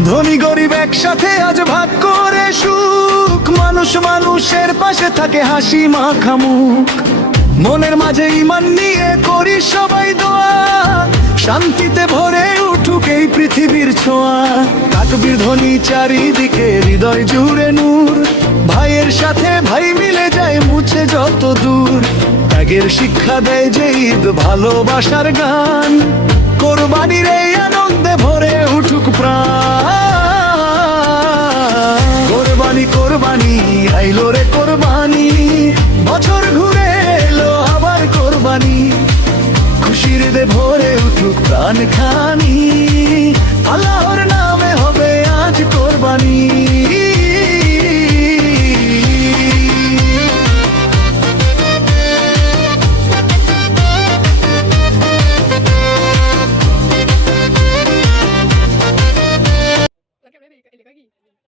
ধনী গরিব একসাথে আজ ভাগ করে সুখ, মানুষ মানুষের পাশে থাকে হাসি মাখা মুখ। মনের মাঝে ঈমান নিয়ে করি সবাই দোয়া, শান্তিতে ভরে উঠুক এই পৃথিবীর ছোঁয়া। তাকবীর ধ্বনি চারিদিকে, হৃদয় জুড়ে নূর, ভাইয়ের সাথে ভাই মিলে যায় মুছে যত দূর। ত্যাগের শিক্ষা দেয় যে ঈদ, ভালোবাসার গান, কোরবানির এই আনন্দে ভরে উঠুক প্রাণ। কোরবানি কোরবানি আইলো রে কোরবানি, বছর ঘুরে এলো আবার কোরবানি। খুশির দে ভরে উঠুক প্রাণ খানি, আল্লাহর নামে হবে আজ কোরবানি।